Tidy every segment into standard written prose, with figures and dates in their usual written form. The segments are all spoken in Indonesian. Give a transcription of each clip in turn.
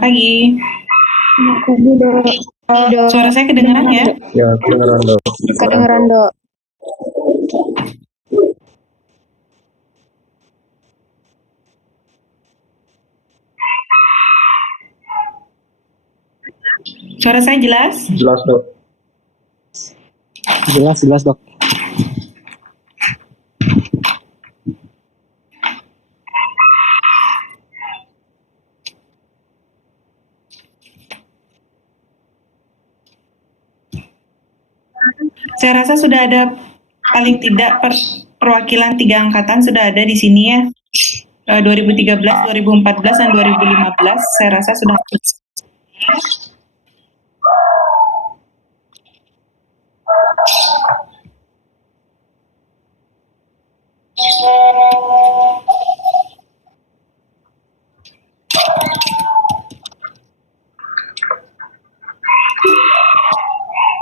Selamat pagi. Dok. Suara saya kedengaran ya? Ya, kedengaran dok. Kedengeran dok. Suara saya jelas? Jelas dok. Jelas dok. Saya rasa sudah ada paling tidak perwakilan 3 angkatan sudah ada di sini ya. 2013, 2014, dan 2015 saya rasa sudah.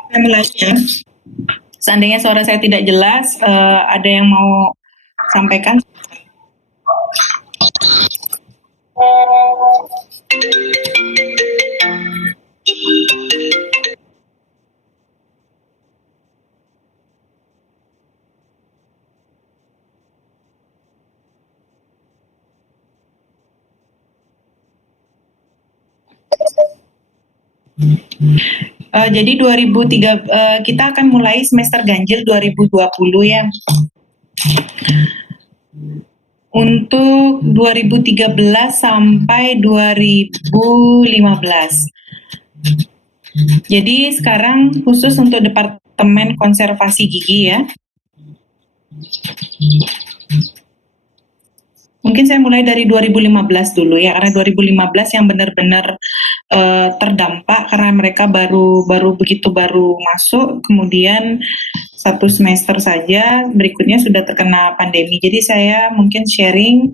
Saya mulai ya. Seandainya suara saya tidak jelas, ada yang mau sampaikan? Jadi kita akan mulai semester ganjil 2020 ya. Untuk 2013 sampai 2015. Jadi sekarang khusus untuk Departemen Konservasi Gigi ya. Mungkin saya mulai dari 2015 dulu ya, karena 2015 yang benar-benar terdampak karena mereka baru masuk, kemudian 1 semester saja, berikutnya sudah terkena pandemi. Jadi saya mungkin sharing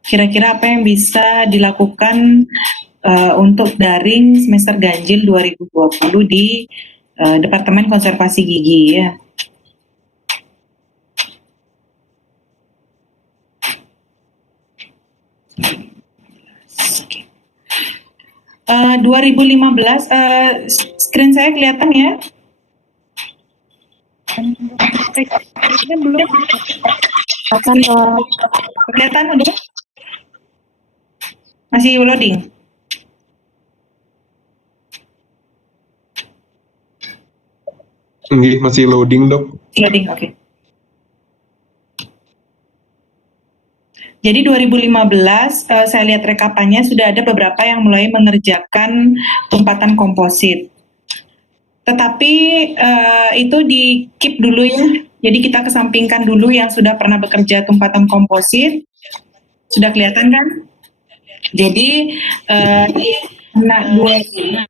kira-kira apa yang bisa dilakukan untuk daring semester ganjil 2020 di Departemen Konservasi Gigi ya. 2015, screen saya kelihatan ya? Belum. Akan dok. Kelihatan udah? Masih loading? Masih loading dok. Loading, oke. Jadi 2015 saya lihat rekapannya sudah ada beberapa yang mulai mengerjakan tumpatan komposit. Tetapi itu di keep dulu ya. Jadi kita kesampingkan dulu yang sudah pernah bekerja tumpatan komposit. Sudah kelihatan kan? Jadi nah 2015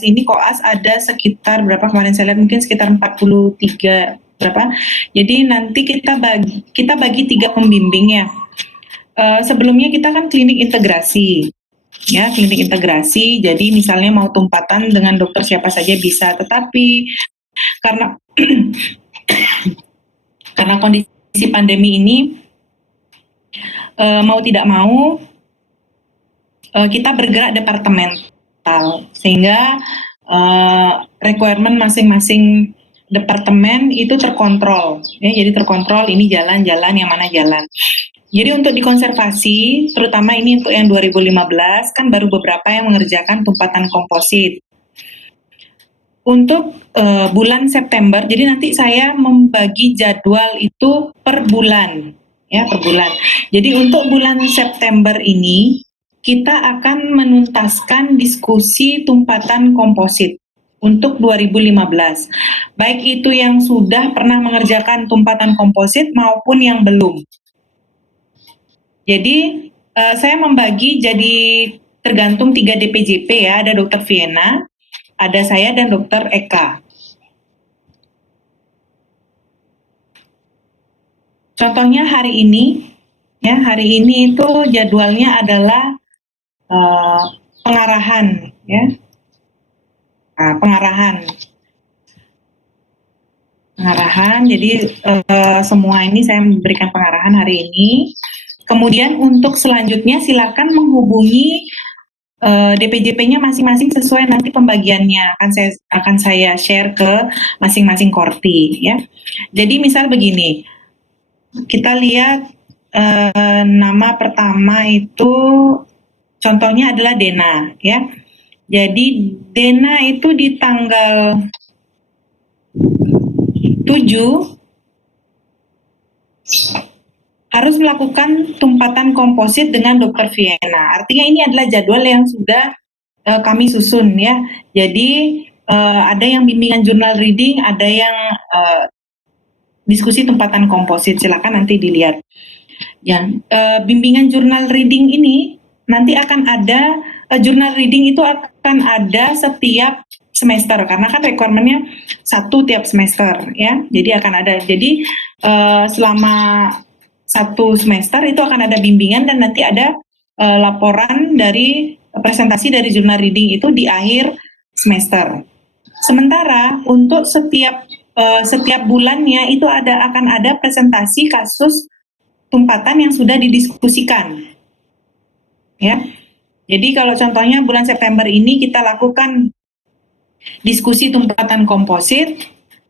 ini koas ada sekitar berapa kemarin saya lihat, mungkin sekitar 43 berapa. Jadi nanti kita bagi 3 pembimbing ya. Sebelumnya kita kan klinik integrasi. Ya, klinik integrasi. Jadi misalnya mau tumpatan dengan dokter siapa saja bisa, tetapi karena karena kondisi pandemi ini mau tidak mau kita bergerak departemental, sehingga requirement masing-masing departemen itu terkontrol ya. Jadi terkontrol ini jalan yang mana jalan. Jadi untuk di konservasi, terutama ini untuk yang 2015 kan baru beberapa yang mengerjakan tumpatan komposit. Untuk bulan September, jadi nanti saya membagi jadwal itu per bulan ya, per bulan. Jadi untuk bulan September ini kita akan menuntaskan diskusi tumpatan komposit untuk 2015. Baik itu yang sudah pernah mengerjakan tumpatan komposit maupun yang belum. Jadi saya membagi jadi tergantung 3 DPJP ya, ada Dr. Vienna, ada saya dan Dr. Eka. Contohnya hari ini itu jadwalnya adalah pengarahan ya. Nah, pengarahan. Jadi semua ini saya memberikan pengarahan hari ini. Kemudian untuk selanjutnya silakan menghubungi DPJP-nya masing-masing sesuai nanti pembagiannya akan saya share ke masing-masing korti ya. Jadi misal begini, kita lihat nama pertama itu contohnya adalah Dena ya. Jadi Dena itu di tanggal 7 harus melakukan tumpatan komposit dengan Dr. Vienna. Artinya ini adalah jadwal yang sudah kami susun ya. Jadi ada yang bimbingan jurnal reading, ada yang diskusi tumpatan komposit. Silakan nanti dilihat. Ya, bimbingan jurnal reading ini nanti akan ada jurnal reading itu akan ada setiap semester karena kan requirementnya 1 tiap semester ya. Jadi akan ada. Jadi selama 1 semester itu akan ada bimbingan dan nanti ada laporan dari presentasi dari jurnal reading itu di akhir semester. Sementara untuk setiap bulannya itu akan ada presentasi kasus tumpatan yang sudah didiskusikan. Ya. Jadi kalau contohnya bulan September ini kita lakukan diskusi tumpatan komposit,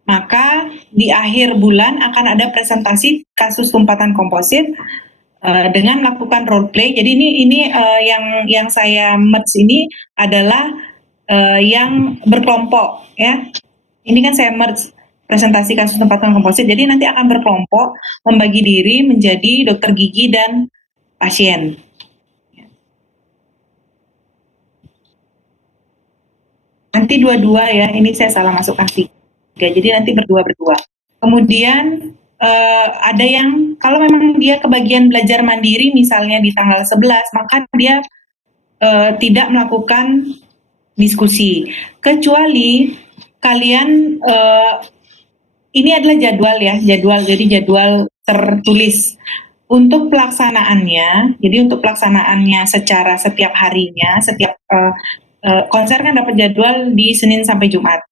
maka di akhir bulan akan ada presentasi kasus tumpatan komposit dengan melakukan role play. Jadi ini yang saya merge ini adalah yang berkelompok ya. Ini kan saya merge presentasi kasus tumpatan komposit. Jadi nanti akan berkelompok membagi diri menjadi dokter gigi dan pasien. Nanti dua-dua ya, ini saya salah masukkan 3. Jadi nanti berdua-berdua. Kemudian ada yang kalau memang dia kebagian belajar mandiri misalnya di tanggal 11, maka dia tidak melakukan diskusi. Kecuali kalian ini adalah jadwal ya, jadi jadwal tertulis. Untuk pelaksanaannya, jadi untuk pelaksanaannya secara setiap harinya, setiap konser kan dapat jadwal di Senin sampai Jumat.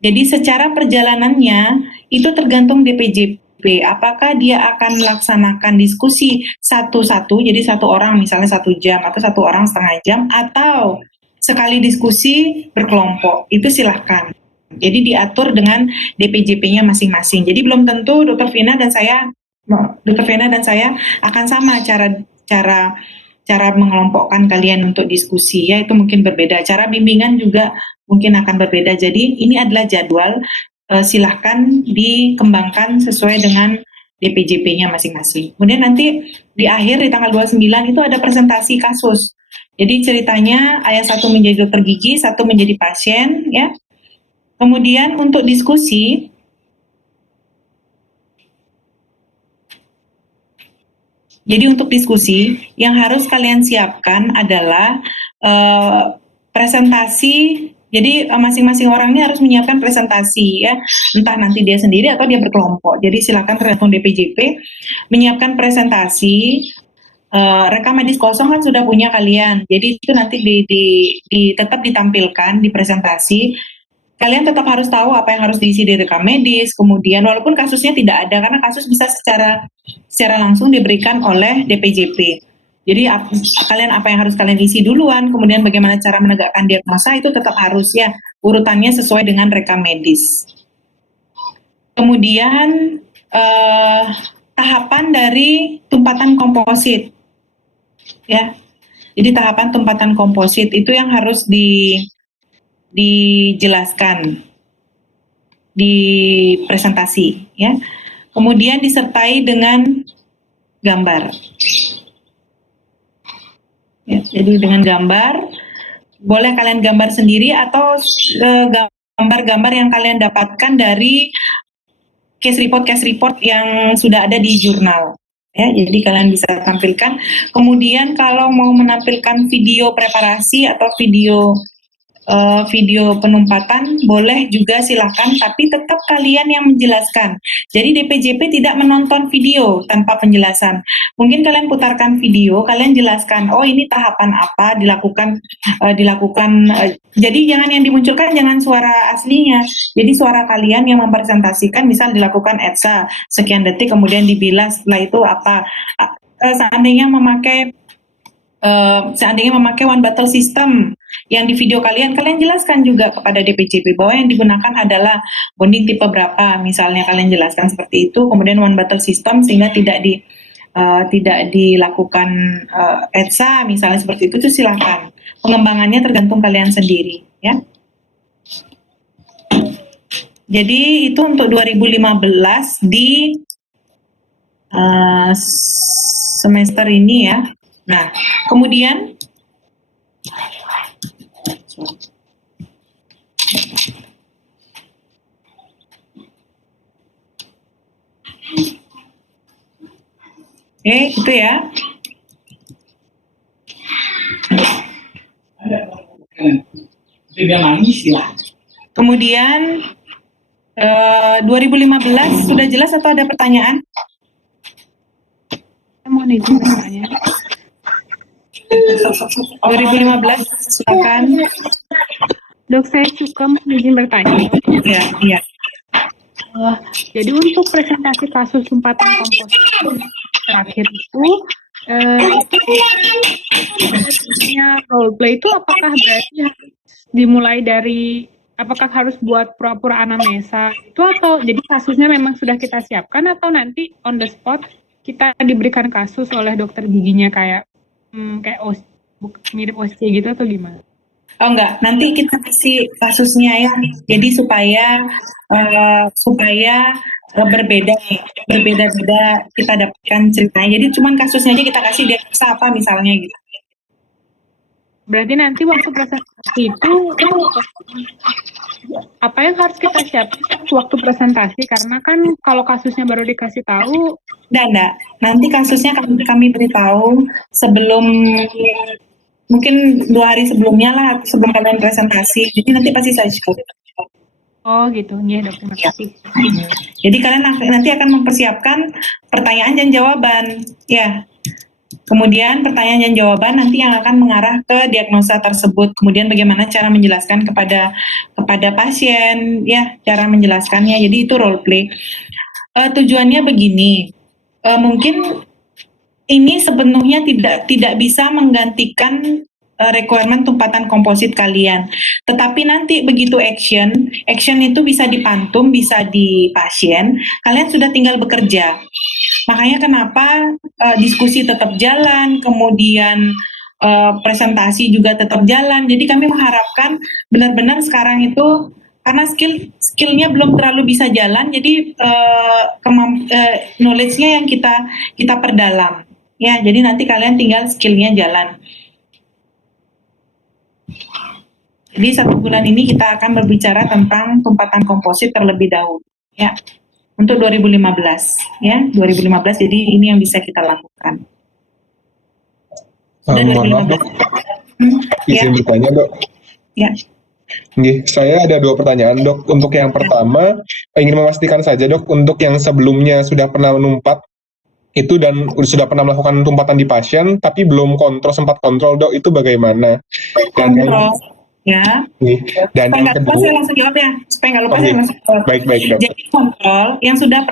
Jadi secara perjalanannya itu tergantung DPJP. Apakah dia akan melaksanakan diskusi satu-satu, jadi 1 orang misalnya 1 jam atau 1 orang setengah jam, atau sekali diskusi berkelompok, itu silahkan. Jadi diatur dengan DPJP-nya masing-masing. Jadi belum tentu Dr. Vienna dan saya akan sama cara mengelompokkan kalian untuk diskusi ya, itu mungkin berbeda. Cara bimbingan juga mungkin akan berbeda. Jadi ini adalah jadwal, silahkan dikembangkan sesuai dengan DPJP-nya masing-masing. Kemudian nanti di akhir di tanggal 29 itu ada presentasi kasus. Jadi ceritanya ayah 1 menjadi dokter gigi, 1 menjadi pasien ya. Kemudian untuk diskusi, jadi untuk diskusi yang harus kalian siapkan adalah presentasi. Jadi masing-masing orang ini harus menyiapkan presentasi ya, entah nanti dia sendiri atau dia berkelompok. Jadi silakan tergantung DPJP menyiapkan presentasi. Rekam medis kosong kan sudah punya kalian. Jadi itu nanti tetap ditampilkan di presentasi. Kalian tetap harus tahu apa yang harus diisi di rekam medis, kemudian walaupun kasusnya tidak ada, karena kasus bisa secara langsung diberikan oleh DPJP. Jadi kalian apa yang harus kalian isi duluan, kemudian bagaimana cara menegakkan diagnosa, itu tetap harus ya, urutannya sesuai dengan rekam medis. Kemudian tahapan dari tumpatan komposit. Ya. Jadi tahapan tumpatan komposit itu yang harus dijelaskan di presentasi ya. Kemudian disertai dengan gambar. Ya, jadi dengan gambar, boleh kalian gambar sendiri atau gambar-gambar yang kalian dapatkan dari case report yang sudah ada di jurnal. Ya, jadi kalian bisa tampilkan. Kemudian kalau mau menampilkan video preparasi atau video penumpatan boleh juga, silakan, tapi tetap kalian yang menjelaskan. Jadi DPJP tidak menonton video tanpa penjelasan. Mungkin kalian putarkan video, kalian jelaskan, oh ini tahapan apa dilakukan. Jadi jangan yang dimunculkan jangan suara aslinya. Jadi suara kalian yang mempresentasikan, misal dilakukan ETSA sekian detik kemudian dibilas, setelah itu apa. Seandainya memakai seandainya memakai one battle system yang di video kalian jelaskan juga kepada DPJP bahwa yang digunakan adalah bonding tipe berapa, misalnya kalian jelaskan seperti itu, kemudian one battle system sehingga tidak dilakukan ETSA misalnya seperti itu silakan. Pengembangannya tergantung kalian sendiri, ya. Jadi itu untuk 2015 di semester ini ya. Nah, kemudian itu ya. Kemudian 2015 sudah jelas atau ada pertanyaan? Saya mohon izin bertanya. 2015 silakan. Dok, saya suka mohon izin bertanya. Ya, iya. Jadi untuk presentasi kasus tumpatan komposit terakhir itu role play itu apakah berarti dimulai dari apakah harus buat pura-pura anamnesa itu atau jadi kasusnya memang sudah kita siapkan atau nanti on the spot kita diberikan kasus oleh dokter giginya kayak mirip OSCE gitu atau gimana? Oh enggak, nanti kita kasih kasusnya ya. Jadi supaya berbeda-beda kita dapatkan ceritanya. Jadi cuman kasusnya aja kita kasih diagnosa apa misalnya gitu. Berarti nanti waktu presentasi itu apa yang harus kita siapkan waktu presentasi? Karena kan kalau kasusnya baru dikasih tahu. Enggak. Nanti kasusnya kami beritahu sebelum mungkin 2 hari sebelumnya lah, sebelum kalian presentasi. Jadi nanti pasti saya share. Oh gitu, ya dok, terima kasih. Jadi kalian nanti akan mempersiapkan pertanyaan dan jawaban, ya. Kemudian pertanyaan dan jawaban nanti yang akan mengarah ke diagnosa tersebut. Kemudian bagaimana cara menjelaskan kepada pasien, ya, cara menjelaskannya. Jadi itu role play. Tujuannya begini, mungkin ini sepenuhnya tidak bisa menggantikan requirement tumpatan komposit kalian. Tetapi nanti begitu action itu bisa dipantum, bisa di pasien, kalian sudah tinggal bekerja. Makanya kenapa diskusi tetap jalan, kemudian presentasi juga tetap jalan. Jadi kami mengharapkan benar-benar sekarang itu karena skillnya belum terlalu bisa jalan, jadi knowledge-nya yang kita perdalam. Ya, jadi nanti kalian tinggal skillnya jalan. Jadi 1 bulan ini kita akan berbicara tentang tumpatan komposit terlebih dahulu. Ya, untuk 2015. Ya, 2015. Jadi ini yang bisa kita lakukan. Sudah Mohon maaf 2015. dok, izin bertanya dok. Ya. Nggih, saya ada 2 pertanyaan dok. Untuk yang pertama, ingin memastikan saja dok, untuk yang sebelumnya sudah pernah menumpat itu dan sudah pernah melakukan tumpatan di pasien, tapi belum sempat kontrol dok, itu bagaimana? Dan Kontrol, ya. Dan yang kedua, saya langsung jawab ya. Supaya nggak lupa saya langsung jawab. Baik dok. Jadi kontrol yang sudah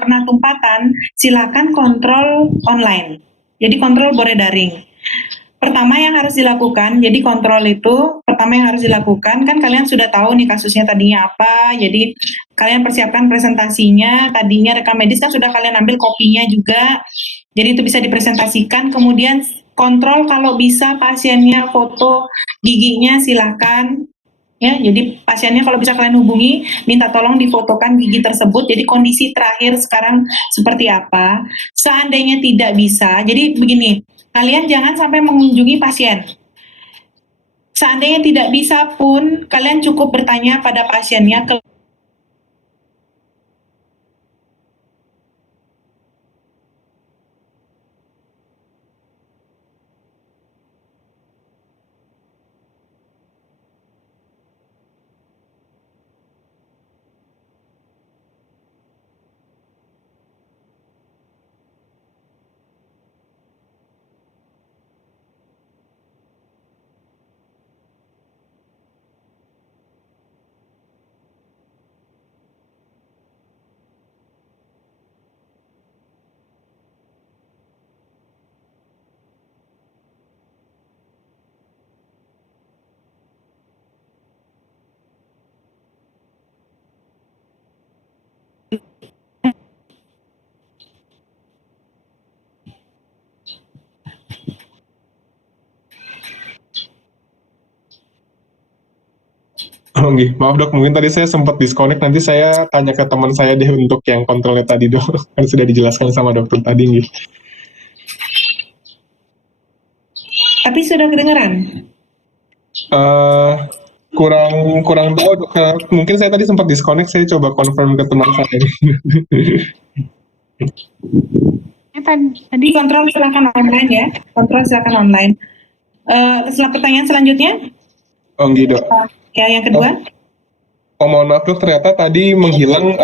pernah tumpatan, silakan kontrol online. Jadi kontrol boleh daring. Pertama yang harus dilakukan, jadi kontrol itu pertama yang harus dilakukan kan kalian sudah tahu nih kasusnya tadinya apa, jadi kalian persiapkan presentasinya, tadinya rekam medis kan sudah kalian ambil kopinya juga, jadi itu bisa dipresentasikan, kemudian kontrol kalau bisa pasiennya foto giginya silahkan, ya, jadi pasiennya kalau bisa kalian hubungi, minta tolong difotokan gigi tersebut, jadi kondisi terakhir sekarang seperti apa, seandainya tidak bisa, jadi begini, kalian jangan sampai mengunjungi pasien. Seandainya tidak bisa pun, kalian cukup bertanya pada pasiennya Oh, nggih. Maaf dok, mungkin tadi saya sempat disconnect, nanti saya tanya ke teman saya deh untuk yang kontrolnya tadi dok, kan sudah dijelaskan sama dokter tadi nggih. Tapi sudah kedengeran? Eh, kurang tahu dok. Mungkin saya tadi sempat disconnect, saya coba confirm ke teman saya. Tadi Kontrol silakan online ya. Kontrol silakan online. Setelah pertanyaan selanjutnya, Oh nggih dok. ya yang kedua. Oh mohon maaf dok, ternyata tadi menghilang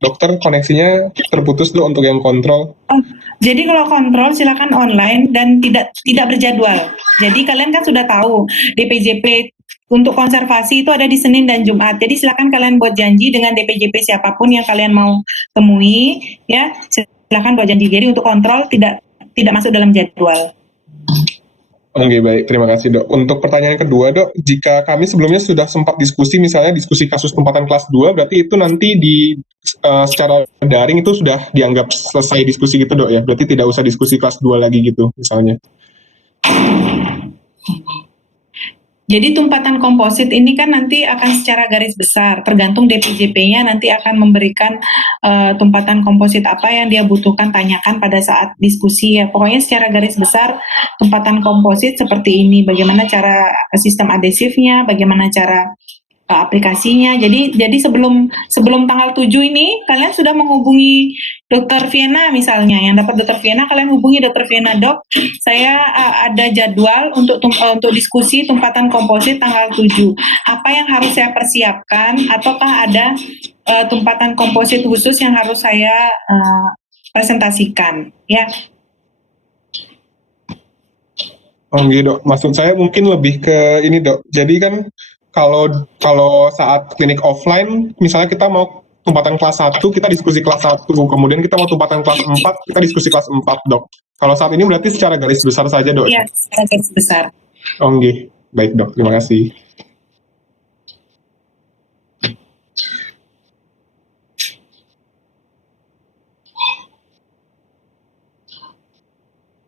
dokter koneksinya terputus dok untuk yang kontrol. Oh, jadi kalau kontrol silakan online dan tidak berjadwal. Jadi kalian kan sudah tahu DPJP untuk konservasi itu ada di Senin dan Jumat. Jadi silakan kalian buat janji dengan DPJP siapapun yang kalian mau temui, ya. Silakan buat janji. Jadi untuk kontrol tidak masuk dalam jadwal. Oke baik, terima kasih dok. Untuk pertanyaan kedua dok, jika kami sebelumnya sudah sempat diskusi, misalnya diskusi kasus tempatan kelas 2, berarti itu nanti secara daring itu sudah dianggap selesai diskusi gitu dok ya? Berarti tidak usah diskusi kelas 2 lagi gitu misalnya? Jadi tumpatan komposit ini kan nanti akan secara garis besar, tergantung DPJP-nya nanti akan memberikan tumpatan komposit apa yang dia butuhkan, tanyakan pada saat diskusi ya. Pokoknya secara garis besar tumpatan komposit seperti ini, bagaimana cara sistem adhesifnya, bagaimana cara aplikasinya. Jadi sebelum tanggal 7 ini kalian sudah menghubungi Dokter Vienna misalnya, yang dapat Dokter Vienna kalian hubungi Dokter Vienna, dok, saya ada jadwal untuk diskusi tumpatan komposit tanggal 7. Apa yang harus saya persiapkan, ataukah ada tumpatan komposit khusus yang harus saya presentasikan, ya? Oh gitu dok, maksud saya mungkin lebih ke ini dok. Jadi kan kalau saat klinik offline, misalnya kita mau tumpatan kelas 1, kita diskusi kelas 1, kemudian kita mau tumpatan kelas 4, kita diskusi kelas 4 dok. Kalau saat ini berarti secara garis besar saja dok? Iya, secara garis besar. Oh nggih, baik dok, terima kasih.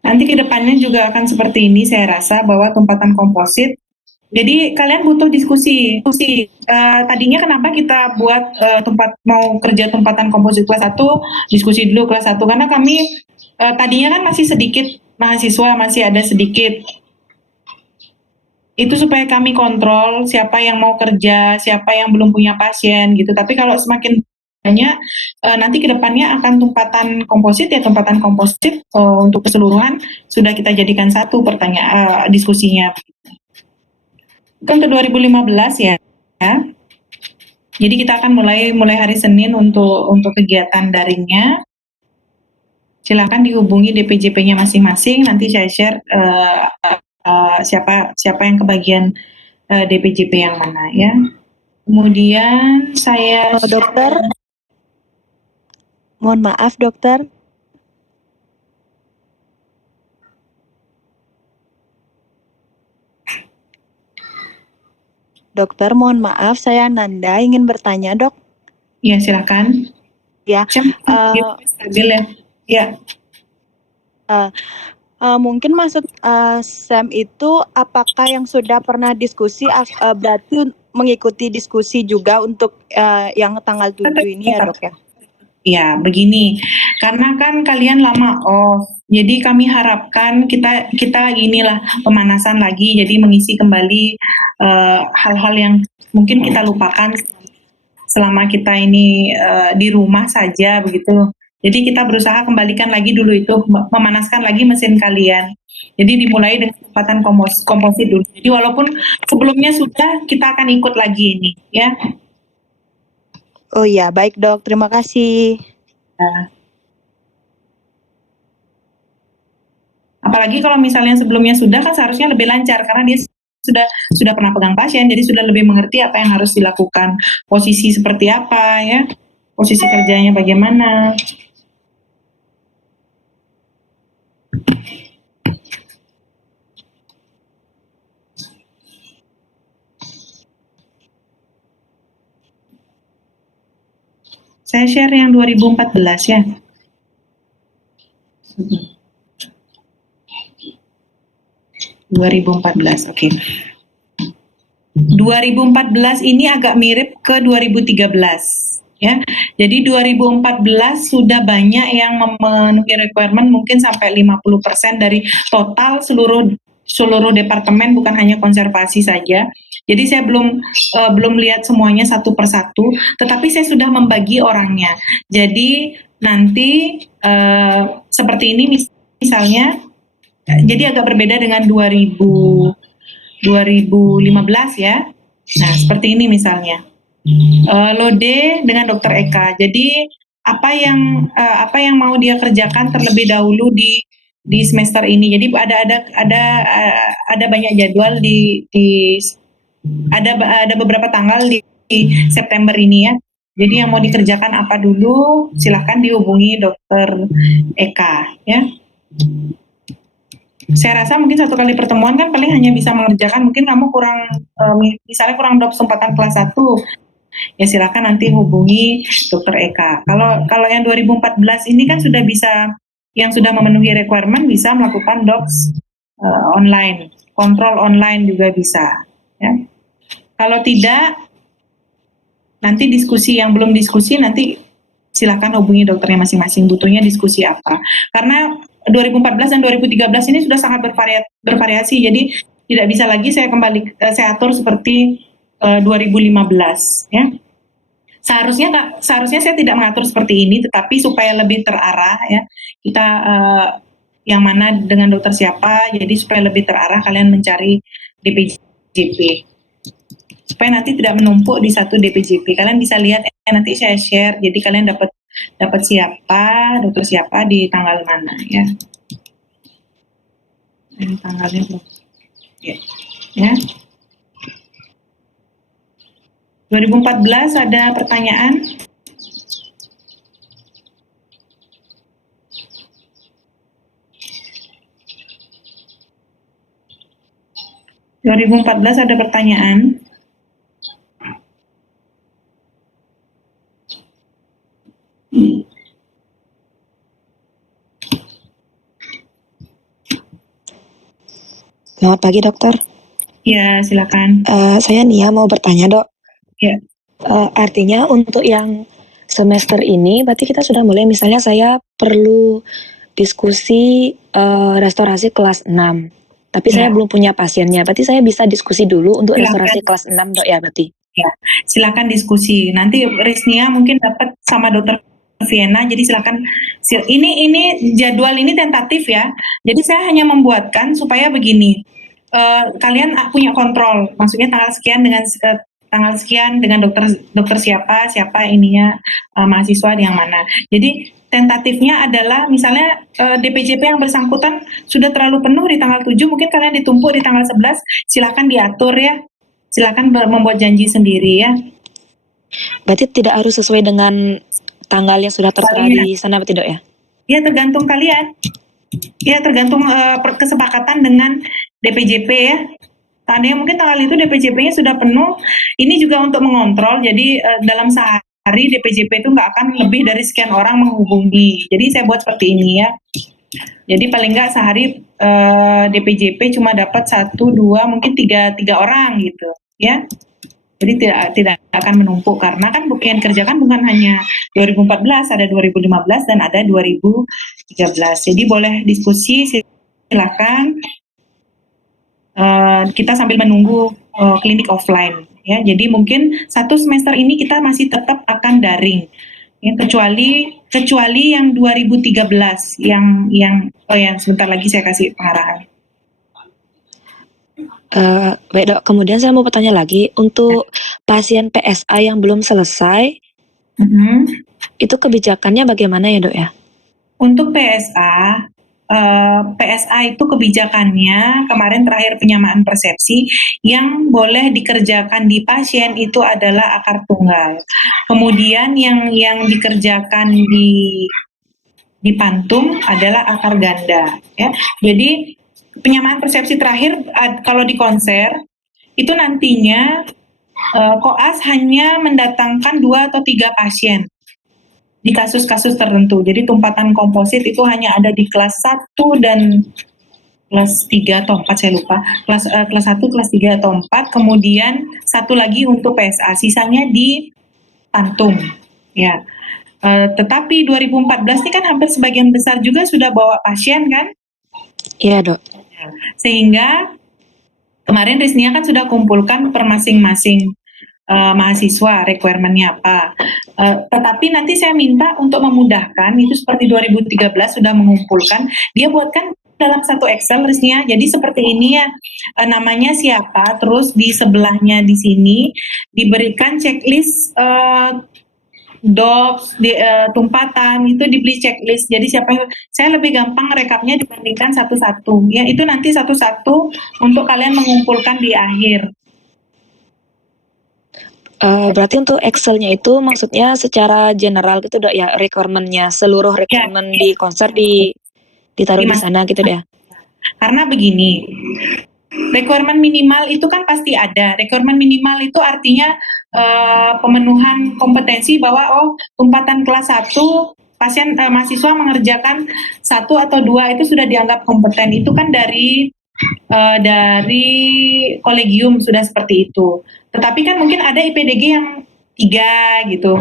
Nanti ke depannya juga akan seperti ini, saya rasa bahwa tumpatan komposit. Jadi kalian butuh diskusi. Tadinya kenapa kita buat mau kerja tumpatan komposit kelas 1, diskusi dulu kelas 1, karena kami tadinya kan masih sedikit mahasiswa, masih ada sedikit. Itu supaya kami kontrol siapa yang mau kerja, siapa yang belum punya pasien gitu. Tapi kalau semakin banyak, nanti ke depannya akan tumpatan komposit untuk keseluruhan sudah kita jadikan satu diskusinya. Kan ke 2015 ya. Jadi kita akan mulai hari Senin untuk kegiatan daringnya. Silakan dihubungi DPJP-nya masing-masing. Nanti saya share siapa yang kebagian DPJP yang mana ya. Kemudian saya dokter, mohon maaf dokter. Dokter, mohon maaf, saya Nanda ingin bertanya, dok. Ya, silakan. Ya, stabil ya. Ya. Mungkin maksud Sam itu apakah yang sudah pernah diskusi berarti mengikuti diskusi juga untuk yang tanggal 7 ini ya, dok ya? Ya, begini. Karena kan kalian lama off. Jadi kami harapkan kita inilah pemanasan lagi, jadi mengisi kembali hal-hal yang mungkin kita lupakan selama kita ini di rumah saja begitu. Jadi kita berusaha kembalikan lagi dulu itu, memanaskan lagi mesin kalian. Jadi dimulai dengan tumpatan komposit dulu. Jadi walaupun sebelumnya sudah, kita akan ikut lagi ini, ya. Oh iya, baik dok, terima kasih. Nah. Apalagi kalau misalnya sebelumnya sudah, kan seharusnya lebih lancar karena dia sudah pernah pegang pasien, jadi sudah lebih mengerti apa yang harus dilakukan, posisi seperti apa ya, posisi kerjanya bagaimana. Saya share yang 2014 ya. Hmm. 2014, oke. 2014 ini agak mirip ke 2013 ya. Jadi 2014 sudah banyak yang memenuhi requirement mungkin sampai 50% dari total seluruh departemen, bukan hanya konservasi saja. Jadi saya belum lihat semuanya satu persatu, tetapi saya sudah membagi orangnya. Jadi nanti seperti ini misalnya, jadi agak berbeda dengan 2015 ya. Nah, seperti ini misalnya. Lode dengan Dokter Eka. Jadi apa yang mau dia kerjakan terlebih dahulu di semester ini. Jadi ada banyak jadwal ada beberapa tanggal di September ini ya. Jadi yang mau dikerjakan apa dulu, silahkan dihubungi Dokter Eka ya. Saya rasa mungkin satu kali pertemuan kan paling hanya bisa mengerjakan, mungkin kamu misalnya kurang kesempatan kelas 1, ya silakan nanti hubungi Dokter Eka. Kalau yang 2014 ini kan sudah bisa, yang sudah memenuhi requirement bisa melakukan docs online, kontrol online juga bisa ya. Kalau tidak, nanti diskusi, yang belum diskusi nanti silakan hubungi dokternya masing-masing, butuhnya diskusi apa. Karena 2014 dan 2013 ini sudah sangat bervariasi, jadi tidak bisa lagi saya atur seperti 2015 ya. Seharusnya saya tidak mengatur seperti ini, tetapi supaya lebih terarah ya, kita yang mana dengan dokter siapa, jadi supaya lebih terarah kalian mencari DPJP. Supaya nanti tidak menumpuk di satu DPJP. Kalian bisa lihat nanti saya share, jadi kalian dapat dokter siapa di tanggal mana ya. Ini tanggalnya belum. Ya. 2014 ada pertanyaan? ada pertanyaan? Selamat pagi dokter. Ya, silakan. Saya Nia mau bertanya dok. Ya. Artinya untuk yang semester ini berarti kita sudah mulai, misalnya saya perlu diskusi restorasi kelas 6. Tapi saya belum punya pasiennya. Berarti saya bisa diskusi dulu untuk restorasi kelas 6 dok ya berarti? Ya, silakan diskusi. Nanti Risnia mungkin dapat sama dokter Vienna, jadi silakan. Ini jadwal ini tentatif ya. Jadi saya hanya membuatkan supaya begini. Kalian punya kontrol, maksudnya tanggal sekian dengan dokter siapa ininya, mahasiswa yang mana. Jadi tentatifnya adalah misalnya DPJP yang bersangkutan sudah terlalu penuh di tanggal 7, mungkin kalian ditumpuk di tanggal 11, silakan diatur ya. Silakan membuat janji sendiri ya. Berarti tidak harus sesuai dengan tanggal yang sudah tertera di sana betul dok ya? Ya, tergantung kalian. Ya, tergantung kesepakatan dengan DPJP ya. Tadinya mungkin tanggal itu DPJP-nya sudah penuh. Ini juga untuk mengontrol. Jadi dalam sehari DPJP itu nggak akan lebih dari sekian orang menghubungi. Jadi saya buat seperti ini ya. Jadi paling nggak sehari DPJP cuma dapat 1, 2, mungkin 3 orang gitu ya. Jadi tidak akan menumpuk, karena kan yang kerjakan bukan hanya 2014, ada 2015 dan ada 2013. Jadi boleh diskusi, silakan. Kita sambil menunggu klinik offline ya. Jadi mungkin satu semester ini kita masih tetap akan daring ya, kecuali yang 2013 yang sebentar lagi saya kasih pengarahan. Baik dok, kemudian saya mau bertanya lagi, untuk pasien PSA yang belum selesai, itu kebijakannya bagaimana ya dok ya? Untuk PSA itu kebijakannya kemarin terakhir penyamaan persepsi, yang boleh dikerjakan di pasien itu adalah akar tunggal. Kemudian yang dikerjakan di pantung adalah akar ganda ya. Jadi penyamaan persepsi terakhir kalau di konser itu nantinya koas hanya mendatangkan 2 atau 3 pasien di kasus-kasus tertentu. Jadi tumpatan komposit itu hanya ada di kelas 1 dan kelas 3 atau 4 saya lupa. Kelas 1, kelas 3 atau 4, kemudian satu lagi untuk PSA, sisanya di Pantum. Ya. Tetapi 2014 ini kan hampir sebagian besar juga sudah bawa pasien kan? Iya, Dok. Sehingga kemarin Risnia kan sudah kumpulkan per masing-masing mahasiswa requirement-nya apa. Tetapi nanti saya minta untuk memudahkan, itu seperti 2013 sudah mengumpulkan, dia buatkan dalam satu Excel Risnia. Jadi seperti ini ya, namanya siapa, terus di sebelahnya di sini diberikan checklist DOPS, tumpatan, itu dibeli checklist. Jadi siapa yang, saya lebih gampang rekapnya dibandingkan satu-satu. Ya, itu nanti satu-satu untuk kalian mengumpulkan di akhir. Berarti untuk Excel-nya itu maksudnya secara general gitu, Dok, ya, requirement-nya, seluruh requirement di konser ditaruh di sana gitu, ya. Karena begini, requirement minimal itu kan pasti ada. Requirement minimal itu artinya pemenuhan kompetensi bahwa tumpatan kelas 1 pasien mahasiswa mengerjakan 1 atau 2 itu sudah dianggap kompeten. Itu kan dari kolegium sudah seperti itu. Tetapi kan mungkin ada IPDG yang 3 gitu.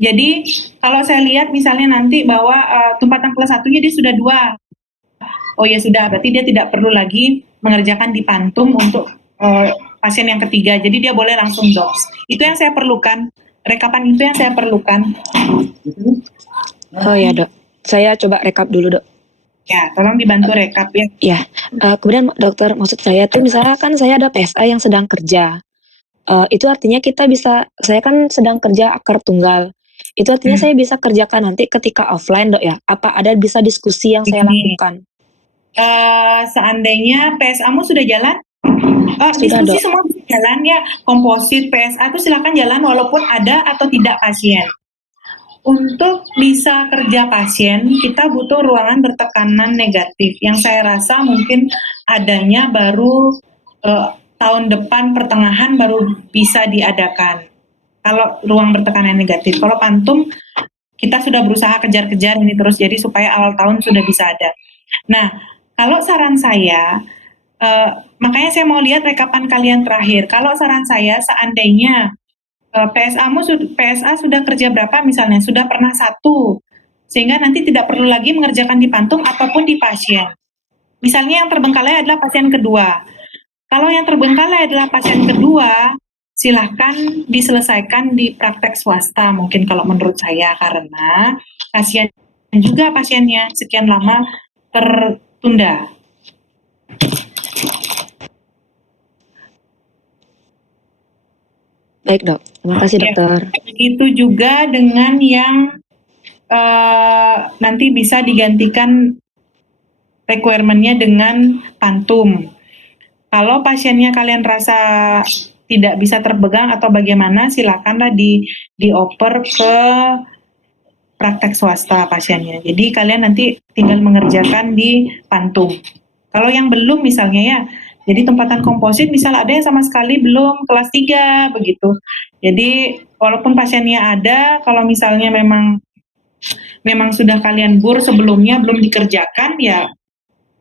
Jadi kalau saya lihat misalnya nanti bahwa tumpatan kelas 1-nya dia sudah 2. Oh ya sudah, berarti dia tidak perlu lagi mengerjakan di Pantum untuk pasien yang ketiga. Jadi dia boleh langsung DOPS. Itu yang saya perlukan. Rekapan itu yang saya perlukan. Oh ya, Dok. Saya coba rekap dulu, Dok. Ya, tolong dibantu rekap ya. Ya, kemudian dokter, maksud saya tuh misalnya kan saya ada PSA yang sedang kerja. Itu artinya saya kan sedang kerja akar tunggal. Itu artinya saya bisa kerjakan nanti ketika offline, Dok, ya? Apa ada bisa diskusi yang saya lakukan? Seandainya PSA-mu sudah jalan? Sudah, Diskusi Dok. semua bisa jalan ya. Komposit, PSA itu silakan jalan walaupun ada atau tidak pasien. Untuk bisa kerja pasien, kita butuh ruangan bertekanan negatif. Yang saya rasa mungkin adanya baru tahun depan pertengahan baru bisa diadakan. Kalau ruang bertekanan negatif. Kalau Pantum, kita sudah berusaha kejar-kejar ini terus, jadi supaya awal tahun sudah bisa ada. Nah, kalau saran saya, makanya saya mau lihat rekapan kalian terakhir. Kalau saran saya, seandainya PSA sudah kerja berapa misalnya, sudah pernah 1, sehingga nanti tidak perlu lagi mengerjakan di Pantum ataupun di pasien. Misalnya yang terbengkalai adalah pasien kedua. Kalau yang terbengkalai adalah pasien kedua, silahkan diselesaikan di praktek swasta mungkin kalau menurut saya, karena kasihan juga pasiennya sekian lama tertunda. Baik, Dok. Terima kasih, dokter. Begitu juga dengan yang nanti bisa digantikan requirement-nya dengan Pantum. Kalau pasiennya kalian rasa tidak bisa terpegang atau bagaimana, silakanlah dioper ke praktek swasta pasiennya. Jadi kalian nanti tinggal mengerjakan di Pantum. Kalau yang belum misalnya ya, jadi tempatan komposit misal ada yang sama sekali belum kelas 3 begitu. Jadi walaupun pasiennya ada, kalau misalnya memang sudah kalian bur sebelumnya belum dikerjakan, ya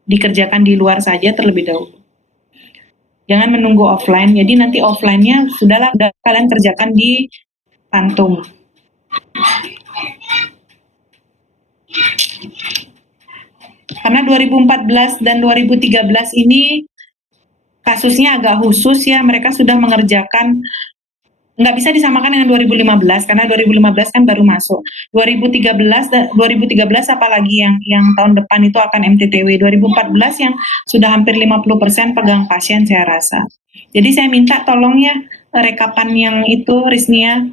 dikerjakan di luar saja terlebih dahulu. Jangan menunggu offline. Jadi nanti offline-nya sudahlah kalian kerjakan di Pantum. Karena 2014 dan 2013 ini kasusnya agak khusus ya, mereka sudah mengerjakan, nggak bisa disamakan dengan 2015 karena 2015 kan baru masuk. 2013 apalagi yang tahun depan itu akan MTTW. 2014 yang sudah hampir 50% pegang pasien saya rasa. Jadi saya minta tolong ya rekapan yang itu Risnia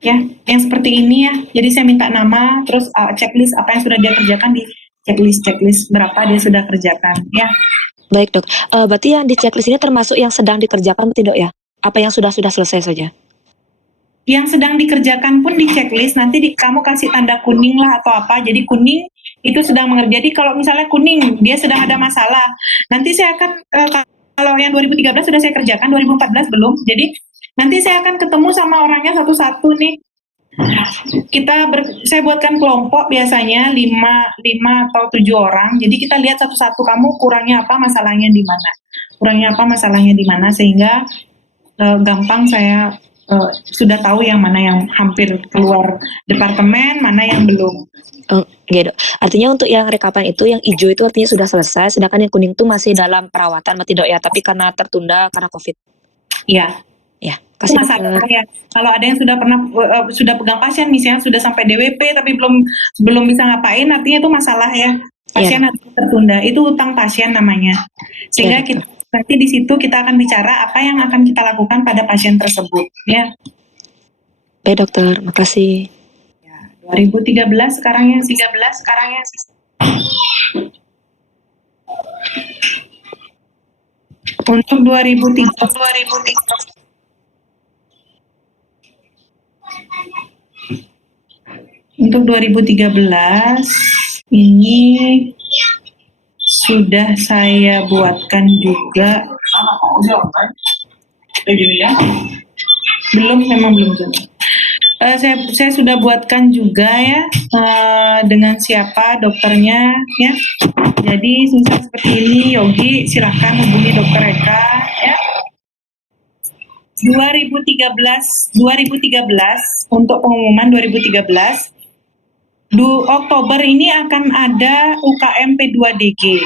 ya, yang seperti ini ya. Jadi saya minta nama, terus checklist apa yang sudah dia kerjakan di checklist berapa dia sudah kerjakan ya. Baik, Dok. Berarti yang di checklist ini termasuk yang sedang dikerjakan, Dok, ya? Apa yang sudah selesai saja? Yang sedang dikerjakan pun di checklist, nanti kamu kasih tanda kuning lah atau apa. Jadi kuning itu sedang mengerjakan. Jadi kalau misalnya kuning, dia sedang ada masalah. Nanti saya akan, kalau yang 2013 sudah saya kerjakan, 2014 belum. Jadi nanti saya akan ketemu sama orangnya satu-satu nih. Saya buatkan kelompok biasanya 5 atau 7 orang. Jadi kita lihat satu-satu kamu kurangnya apa, masalahnya di mana. Sehingga gampang saya sudah tahu yang mana yang hampir keluar departemen, mana yang belum. Oke, Dok. Artinya untuk yang rekapan itu, yang hijau itu artinya sudah selesai, sedangkan yang kuning itu masih dalam perawatan, berarti Dok ya, tapi karena tertunda karena COVID. Iya. Ya, Itu kasih masalah Dokter. ya. Kalau ada yang sudah pernah sudah pegang pasien misalnya sudah sampai DWP tapi belum bisa ngapain, artinya itu masalah ya. Pasien Iya, harus tertunda. Itu utang pasien namanya. Sehingga Iya, Dokter. nanti di situ kita akan bicara apa yang akan kita lakukan pada pasien tersebut ya. Baik Dokter, makasih. 2013 sekarang ya. Untuk 2003 Untuk 2013 ini sudah saya buatkan juga. Memang belum. Saya sudah buatkan juga ya dengan siapa dokternya ya. Jadi misal seperti ini, Yogi silahkan hubungi Dokter Eka ya. 2013 untuk pengumuman 2013 Oktober ini akan ada UKM P2DG.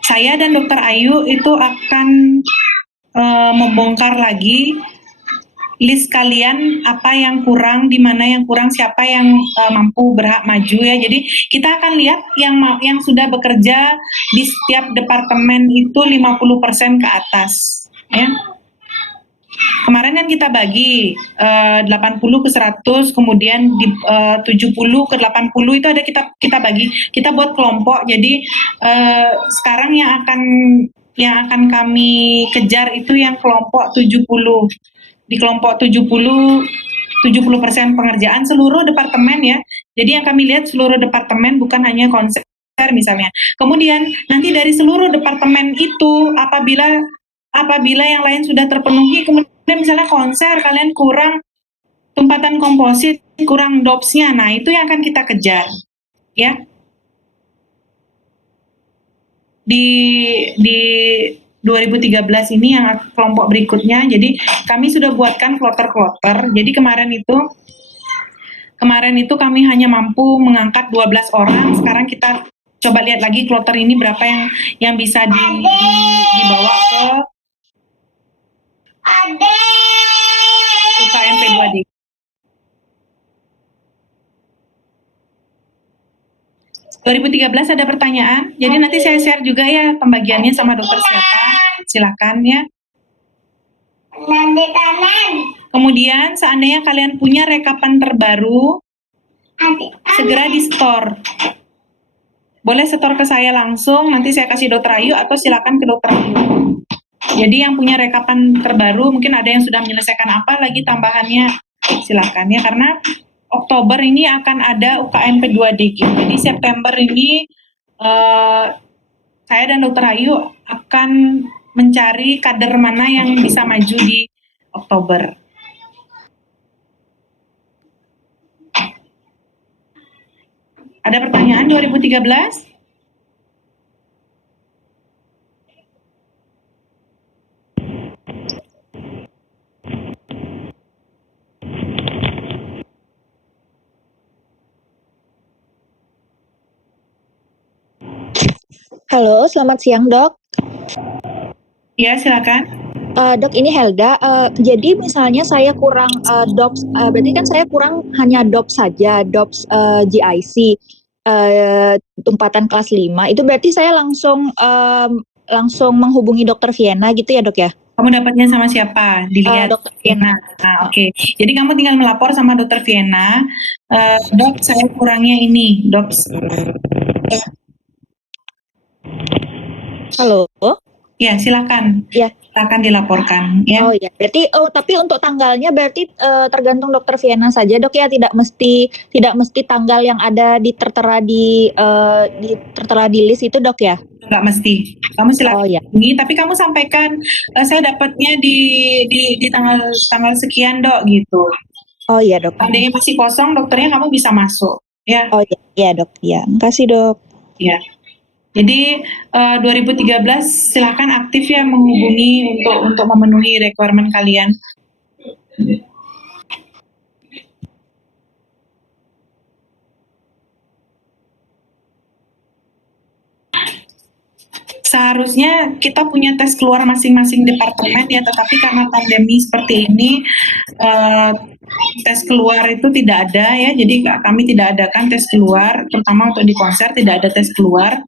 Saya dan Dokter Ayu itu akan membongkar lagi list kalian apa yang kurang, di mana yang kurang, siapa yang mampu berhak maju ya. Jadi kita akan lihat yang sudah bekerja di setiap departemen itu 50% ke atas ya. Kemarin kan kita bagi 80 ke 100, kemudian di 70 ke 80 itu ada kita bagi, kita buat kelompok. Jadi sekarang yang akan kami kejar itu yang kelompok 70. Di kelompok 70% pengerjaan seluruh departemen ya. Jadi yang kami lihat seluruh departemen, bukan hanya konser misalnya. Kemudian nanti dari seluruh departemen itu apabila yang lain sudah terpenuhi, kemudian misalnya konser kalian kurang tumpatan komposit, kurang DOPS-nya. Nah, itu yang akan kita kejar. Ya. Di 2013 ini yang kelompok berikutnya, jadi kami sudah buatkan kloter-kloter. Jadi kemarin itu kami hanya mampu mengangkat 12 orang. Sekarang kita coba lihat lagi kloter ini berapa yang bisa dibawa ke UKM P2D. Ada pertanyaan? Jadi nanti saya share juga ya pembagiannya sama dokter siapa. Silakan ya. Kemudian seandainya kalian punya rekapan terbaru, segera di store. Boleh setor ke saya langsung, nanti saya kasih dokter Ayu atau silakan ke dokter Ayu. Jadi yang punya rekapan terbaru, mungkin ada yang sudah menyelesaikan apa lagi tambahannya, silakan ya. Karena Oktober ini akan ada UKM P2DG. Jadi September ini saya dan Dokter Ayu akan mencari kader mana yang bisa maju di Oktober. Ada pertanyaan 2013? Halo, selamat siang dok. Ya, silakan. Dok, ini Helda. Jadi misalnya saya kurang DOPS, berarti kan saya kurang hanya DOPS saja, DOPS GIC, tumpatan kelas 5. Itu berarti saya langsung menghubungi Dokter Vienna gitu ya dok ya? Kamu dapatnya sama siapa? Dilihat Dokter Vienna. Nah, oke. Jadi kamu tinggal melapor sama Dokter Vienna. Dok, saya kurangnya ini, DOPS. Halo. Ya, silakan. Ya, akan dilaporkan ya. Oh ya, berarti tapi untuk tanggalnya berarti tergantung dokter Viana saja dok ya, tidak mesti tanggal yang ada tertera di list itu dok ya? Nggak mesti. Kamu silakan Oh ya, hubungi, tapi kamu sampaikan saya dapatnya di tanggal tanggal sekian dok gitu. oh ya dok. Seandainya masih kosong, dokternya kamu bisa masuk ya. Oh ya, ya dok. Ya, makasih dok. Ya. Jadi 2013 silakan aktif ya menghubungi untuk memenuhi requirement kalian. Seharusnya kita punya tes keluar masing-masing departemen ya, tetapi karena pandemi seperti ini tes keluar itu tidak ada ya, jadi kami tidak adakan tes keluar, terutama untuk di konser tidak ada tes keluar.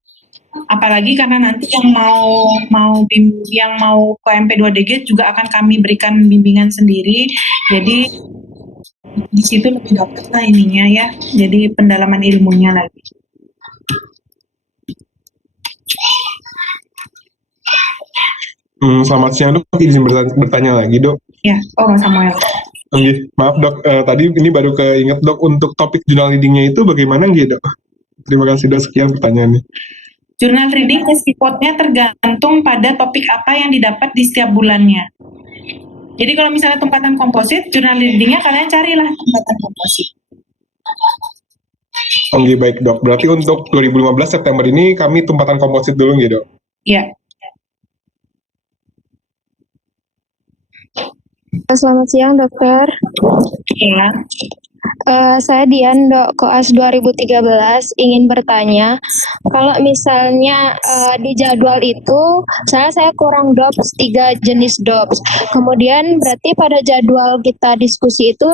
Apalagi karena nanti yang mau KMP 2DG juga akan kami berikan bimbingan sendiri, jadi di situ lebih dapat lah ininya ya, jadi pendalaman ilmunya lagi. Selamat siang dok, izin bertanya lagi dok. Ya, Mas Samuel. Maaf dok, tadi ini baru keinget dok, untuk topik jurnal readingnya itu bagaimana dok? Terima kasih dok, sekian pertanyaannya. Jurnal reading test report-nya tergantung pada topik apa yang didapat di setiap bulannya. Jadi kalau misalnya tempatan komposit, jurnal reading-nya kalian carilah tempatan komposit. Baik dok, berarti untuk 2015 September ini kami tempatan komposit dulu dok? Ya. Selamat siang dokter. Ya. Saya Dian, Dok, Koas 2013, ingin bertanya, kalau misalnya di jadwal itu, saya kurang DOPS, 3 jenis DOPS. Kemudian berarti pada jadwal kita diskusi itu,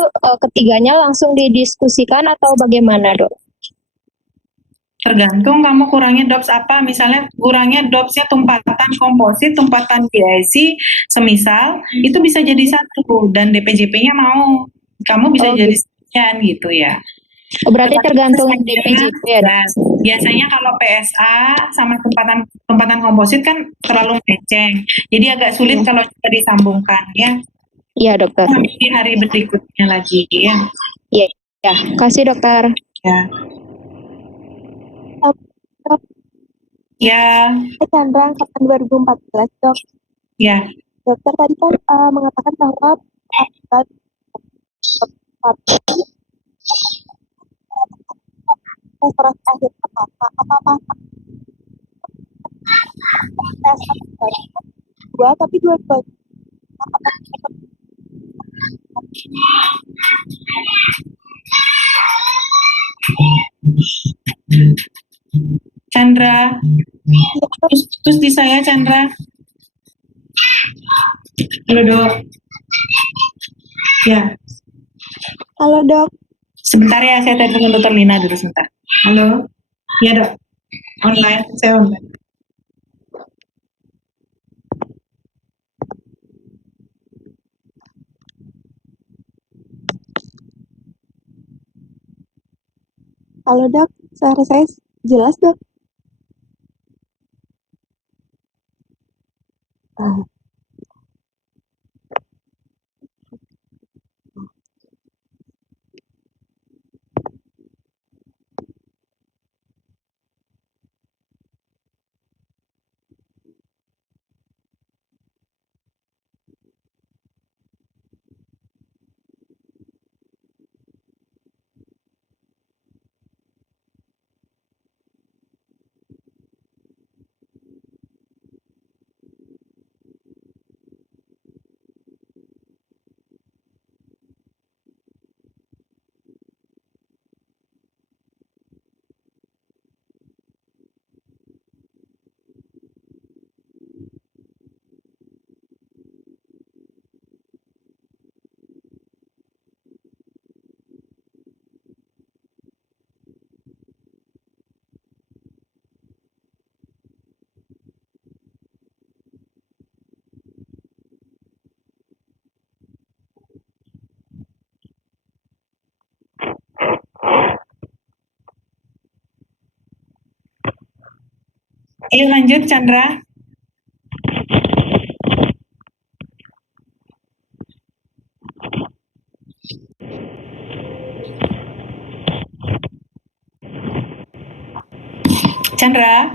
ketiganya langsung didiskusikan atau bagaimana, Dok? Tergantung kamu kurangnya DOPS apa. Misalnya kurangnya DOPS-nya tumpatan komposit, tumpatan GIC, semisal, itu bisa jadi satu, dan DPJP-nya mau. Kamu bisa jadi sekian gitu ya. Berarti tergantung DPJP ya, Dok? Biasanya kalau PSA sama tumpatan komposit kan terlalu meceng. Jadi agak sulit kalau kita disambungkan ya. Iya, dokter. Di hari berikutnya lagi ya. Iya, kasih dokter. Ya. Ya. Chandra angkatan 2014 dok. Ya. Dokter tadi kan mengatakan bahwa restoran akhir apa dua tapi dua Chandra. Terus di saya Chandra. Halo dok. Ya. Halo dok. Sebentar ya, saya telepon dokter Lina dulu sebentar. Halo. Ya dok. Online, saya online. Halo dok, suara saya jelas dok. Ayo lanjut Chandra. Chandra?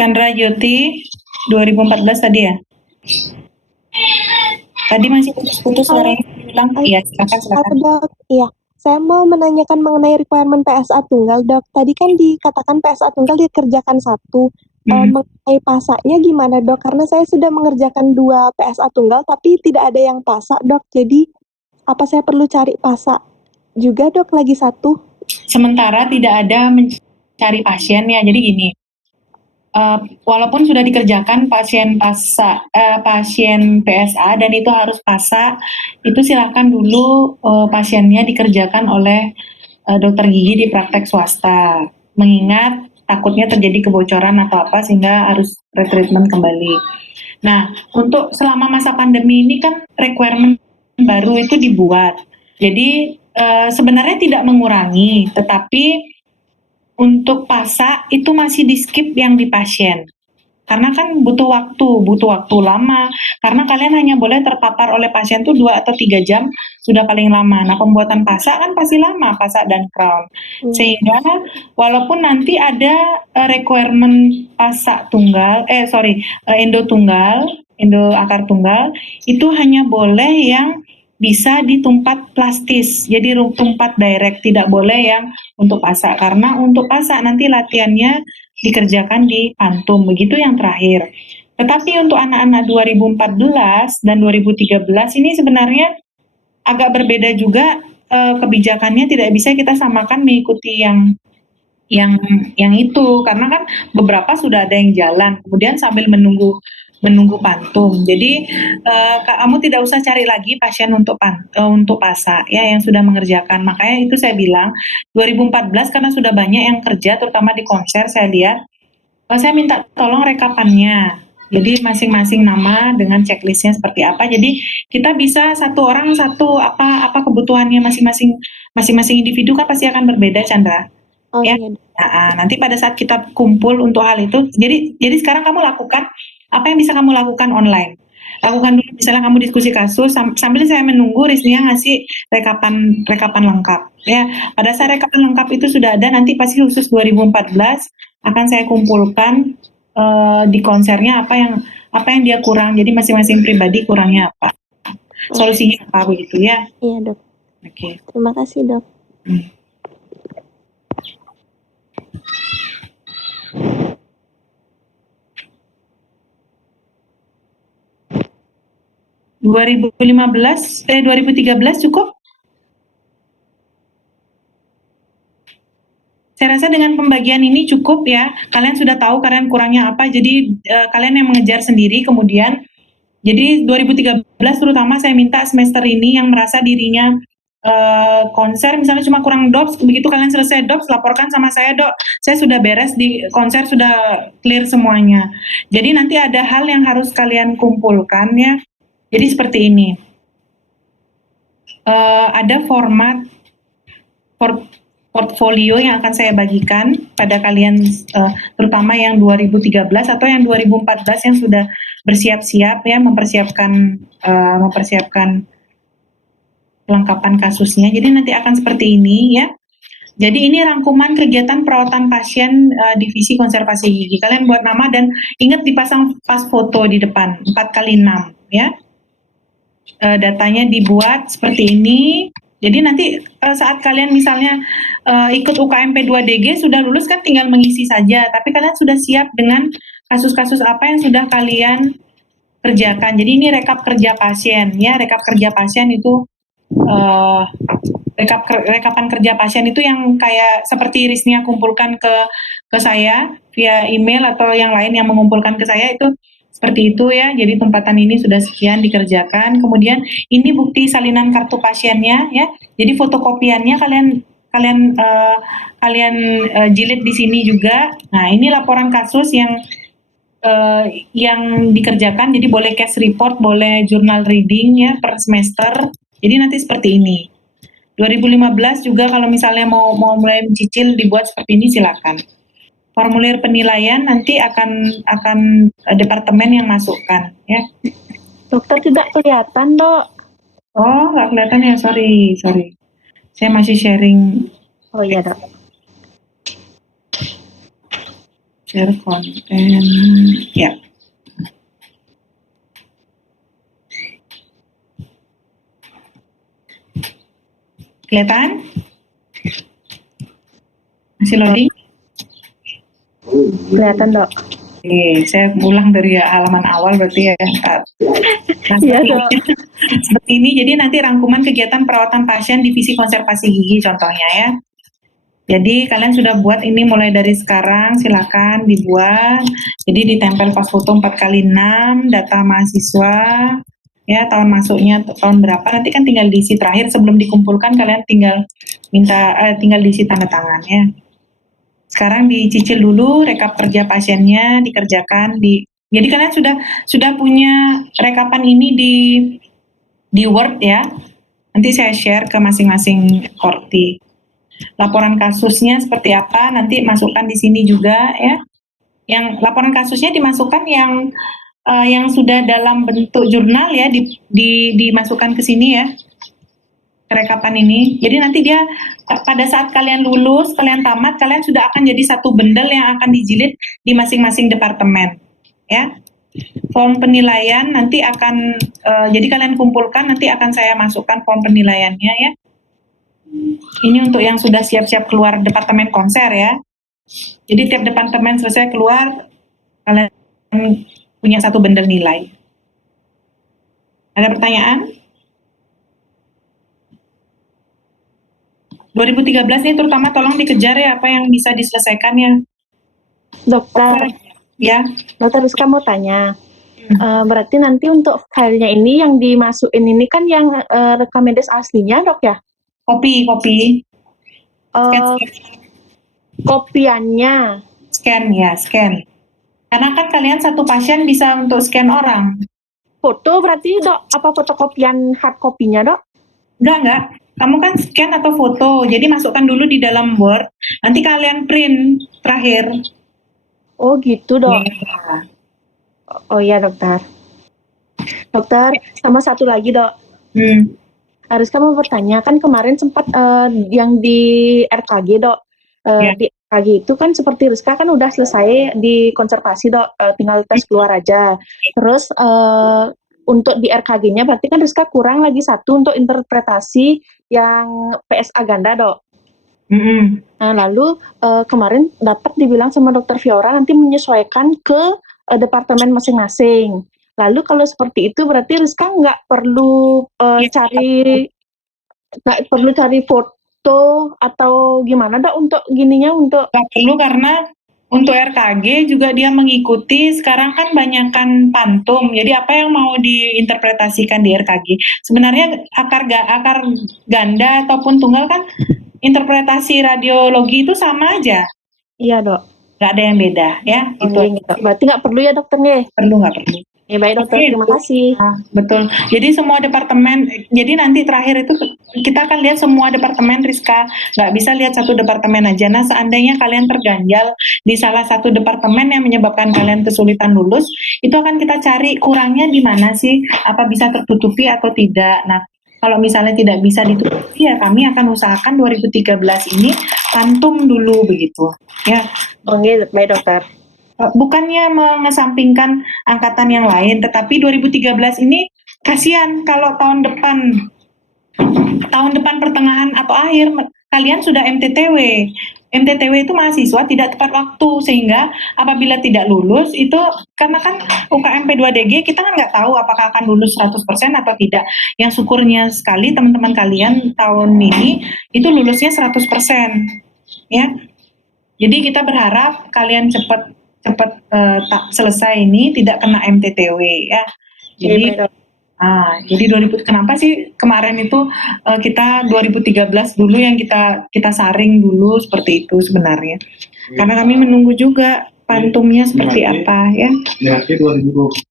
Chandra Jyoti 2014 tadi ya? Tadi masih putus-putus suaranya hilang. Iya, silakan. Halo dok, iya. Saya mau menanyakan mengenai requirement PSA tunggal dok. Tadi kan dikatakan PSA tunggal dikerjakan satu. Mengenai pasaknya gimana dok? Karena saya sudah mengerjakan 2 PSA tunggal tapi tidak ada yang pasak dok. Jadi apa saya perlu cari pasak juga dok lagi satu? Sementara tidak ada mencari pasien ya, jadi gini. Walaupun sudah dikerjakan pasien PSA dan itu harus pasak, itu silahkan dulu pasiennya dikerjakan oleh dokter gigi di praktek swasta. Mengingat takutnya terjadi kebocoran atau apa sehingga harus retreatment kembali. Nah, untuk selama masa pandemi ini kan requirement baru itu dibuat. Jadi sebenarnya tidak mengurangi, tetapi untuk pasak itu masih di skip yang di pasien. Karena kan butuh waktu lama. Karena kalian hanya boleh terpapar oleh pasien tuh 2 atau 3 jam sudah paling lama. Nah, pembuatan pasak kan pasti lama, pasak dan crown. Sehingga walaupun nanti ada requirement pasak tunggal, endo tunggal, endo akar tunggal, itu hanya boleh yang bisa di tumpat plastis, jadi tumpat direct, tidak boleh yang untuk pasak, karena untuk pasak nanti latihannya dikerjakan di pantum, begitu yang terakhir. Tetapi untuk anak-anak 2014 dan 2013 ini sebenarnya agak berbeda juga, kebijakannya tidak bisa kita samakan mengikuti yang itu, karena kan beberapa sudah ada yang jalan, kemudian sambil menunggu pantum. Jadi kamu tidak usah cari lagi pasien untuk pasak ya yang sudah mengerjakan. Makanya itu saya bilang 2014 karena sudah banyak yang kerja terutama di konser saya lihat. Saya minta tolong rekapannya. Jadi masing-masing nama dengan checklistnya seperti apa. Jadi kita bisa satu orang satu apa kebutuhannya masing-masing individu kan pasti akan berbeda, Chandra. Oh, Ya. iya. Nah, nanti pada saat kita kumpul untuk hal itu, jadi sekarang kamu lakukan apa yang bisa kamu lakukan online. Lakukan dulu, misalnya kamu diskusi kasus sambil saya menunggu Riznia ngasih rekapan lengkap. Ya, pada saat rekapan lengkap itu sudah ada, nanti pasti khusus 2014 akan saya kumpulkan di konsernya apa yang dia kurang. Jadi masing-masing pribadi kurangnya apa, solusinya apa begitu ya. Iya dok. Oke. Terima kasih dok. 2013 cukup? Saya rasa dengan pembagian ini cukup ya. Kalian sudah tahu kalian kurangnya apa, jadi kalian yang mengejar sendiri kemudian. Jadi 2013 terutama saya minta semester ini yang merasa dirinya konser misalnya cuma kurang DOPS, begitu kalian selesai DOPS laporkan sama saya, Dok, saya sudah beres di konser, sudah clear semuanya. Jadi nanti ada hal yang harus kalian kumpulkan ya. Jadi seperti ini. Ada format portfolio yang akan saya bagikan pada kalian, terutama yang 2013 atau yang 2014 yang sudah bersiap-siap ya mempersiapkan kelengkapan kasusnya. Jadi nanti akan seperti ini ya. Jadi ini rangkuman kegiatan perawatan pasien divisi konservasi gigi. Kalian buat nama dan ingat dipasang pas foto di depan 4x6 ya. Datanya dibuat seperti ini. Jadi nanti saat kalian misalnya ikut UKMP 2DG sudah lulus kan tinggal mengisi saja. Tapi kalian sudah siap dengan kasus-kasus apa yang sudah kalian kerjakan. Jadi ini rekap kerja pasien ya. Rekap kerja pasien itu rekapan kerja pasien itu yang kayak seperti Riznia kumpulkan ke saya via email atau yang lain yang mengumpulkan ke saya itu seperti itu ya. Jadi tempatan ini sudah sekian dikerjakan. Kemudian ini bukti salinan kartu pasiennya ya. Jadi fotokopiannya kalian jilid di sini juga. Nah, ini laporan kasus yang dikerjakan. Jadi boleh case report, boleh journal reading ya per semester. Jadi nanti seperti ini. 2015 juga kalau misalnya mau mulai mencicil dibuat seperti ini silakan. Formulir penilaian nanti akan departemen yang masukkan ya. Dokter tidak kelihatan dok. Oh nggak kelihatan ya, sorry. Saya masih sharing Oh iya dok. Share konten. Ya. Kelihatan? Masih loading? Kelihatan dok. Oke, saya ulang dari halaman awal berarti ya. Nah, Iya seperti dok. seperti ini, jadi nanti rangkuman kegiatan perawatan pasien divisi konservasi gigi contohnya ya. Jadi kalian sudah buat ini mulai dari sekarang, silakan dibuat. Jadi ditempel pas foto 4x6, data mahasiswa, ya tahun masuknya tahun berapa, nanti kan tinggal diisi terakhir sebelum dikumpulkan kalian tinggal tinggal diisi tanda tangan ya. Sekarang dicicil dulu rekap kerja pasiennya, dikerjakan jadi kalian sudah punya rekapan ini di Word ya. Nanti saya share ke masing-masing korti. Laporan kasusnya seperti apa nanti masukkan di sini juga ya. Yang laporan kasusnya dimasukkan yang sudah dalam bentuk jurnal ya dimasukkan ke sini ya. Rekapan ini. Jadi nanti dia pada saat kalian lulus, kalian tamat, kalian sudah akan jadi satu bundle yang akan dijilid di masing-masing departemen. Ya. Form penilaian nanti akan jadi kalian kumpulkan, nanti akan saya masukkan form penilaiannya ya. Ini untuk yang sudah siap-siap keluar departemen konser ya. Jadi tiap departemen selesai keluar, kalian punya satu bundle nilai. Ada pertanyaan? 2013 ini terutama tolong dikejar ya apa yang bisa diselesaikan ya. Dokter, Ya, dokter Rizka mau tanya. Berarti nanti untuk filenya ini yang dimasukin ini kan yang rekam medis aslinya dok ya? kopi. Eh, kopiannya. Scan. Karena kan kalian satu pasien bisa untuk scan orang. Foto berarti dok, apa fotokopian hard copy-nya dok? Enggak. Kamu kan scan atau foto, jadi masukkan dulu di dalam Word, nanti kalian print terakhir. Oh gitu dok. Ya. Oh iya dokter. Dokter, sama satu lagi dok. Harus kamu bertanya, kan kemarin sempat yang di RKG dok. Ya. Di RKG itu kan seperti Rizka kan udah selesai di konservasi dok, tinggal tes keluar aja. Terus untuk di RKG-nya berarti kan Rizka kurang lagi satu untuk interpretasi yang PSA ganda dok. Nah lalu kemarin dapat dibilang sama dokter Fiora nanti menyesuaikan ke departemen masing-masing. Lalu kalau seperti itu berarti Rizka nggak perlu cari foto atau gimana dok untuk gininya untuk Nggak perlu karena untuk RKG juga dia mengikuti, sekarang kan banyakkan pantum, jadi apa yang mau diinterpretasikan di RKG. Sebenarnya akar ganda ataupun tunggal kan interpretasi radiologi itu sama aja. Iya dok. Nggak ada yang beda ya. Itu Gitu. Berarti nggak perlu ya dokter nih? nggak perlu. Ya baik dokter, Oke, terima kasih. Betul. Jadi semua departemen, jadi nanti terakhir itu kita akan lihat semua departemen Rizka, nggak bisa lihat satu departemen aja. Nah seandainya kalian terganjal di salah satu departemen yang menyebabkan kalian kesulitan lulus, itu akan kita cari kurangnya di mana sih, apa bisa tertutupi atau tidak. Nah kalau misalnya tidak bisa ditutupi ya kami akan usahakan 2013 ini pantum dulu begitu. Ya. Oke, baik dokter. Bukannya mengesampingkan angkatan yang lain, tetapi 2013 ini kasihan kalau tahun depan pertengahan atau akhir kalian sudah MTTW. MTTW itu mahasiswa tidak tepat waktu, sehingga apabila tidak lulus itu karena kan UKM P2DG kita kan nggak tahu apakah akan lulus 100% atau tidak. Yang syukurnya sekali teman-teman kalian tahun ini itu lulusnya 100%. Ya. Jadi kita berharap kalian cepat selesai ini tidak kena MTTW ya. Jadi 2000 kenapa sih kemarin itu kita 2013 dulu yang kita saring dulu seperti itu sebenarnya. Karena kami menunggu juga pantumnya seperti apa ya. Berarti 2020.